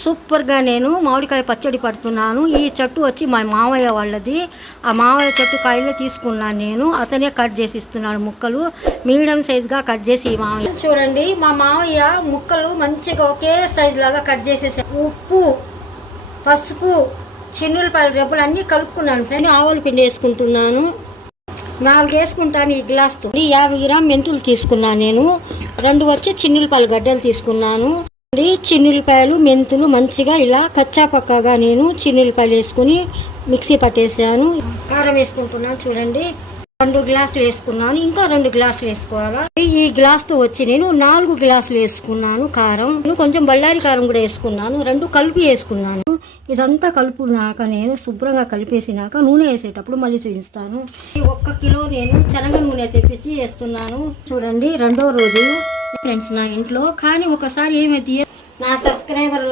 సూపర్గా నేను మామిడికాయ పచ్చడి పడుతున్నాను. ఈ చెట్టు వచ్చి మా మావయ్య వాళ్ళది. ఆ మావయ్య చెట్టు కాయలే తీసుకున్నాను నేను. అతనే కట్ చేసి ఇస్తున్నాడు ముక్కలు. మీడియం సైజుగా కట్ చేసి ఈ మావయ్య చూడండి. మా మావయ్య ముక్కలు మంచిగా ఒకే సైజు లాగా కట్ చేసేసాను. ఉప్పు, పసుపు, చిన్నులపాయల రెబ్బలు అన్నీ కలుపుకున్నాను. నేను ఆవుల పిండి వేసుకుంటున్నాను. 4 వేసుకుంటాను ఈ గ్లాస్తో. 50 గ్రాముల మెంతులు తీసుకున్నాను నేను. 2 వచ్చి చిన్నులపాయల గడ్డలు తీసుకున్నాను. చిన్నులపాయలు, మెంతులు మంచిగా ఇలా కచ్చా పక్కగా నేను చిన్నులపాయలు వేసుకుని మిక్సీ పట్టేసాను. కారం వేసుకుంటున్నాను చూడండి. 2 గ్లాసులు వేసుకున్నాను. ఇంకా 2 గ్లాసులు వేసుకోవాలా. ఈ గ్లాస్తో వచ్చి నేను 4 గ్లాసులు వేసుకున్నాను కారం. కొంచెం బళ్ళారి కారం కూడా వేసుకున్నాను. 2 కలిపి వేసుకున్నాను. ఇదంతా కలుపుకున్నాక నేను శుభ్రంగా కలిపేసినాక నూనె వేసేటప్పుడు మళ్ళీ చూపిస్తాను. 1 కిలో నేను శనగ నూనె తెప్పించి వేస్తున్నాను చూడండి. 2వ రోజు ఫ్రెండ్స్ నా ఇంట్లో. కానీ ఒకసారి ఏమైతే నా సబ్స్క్రైబర్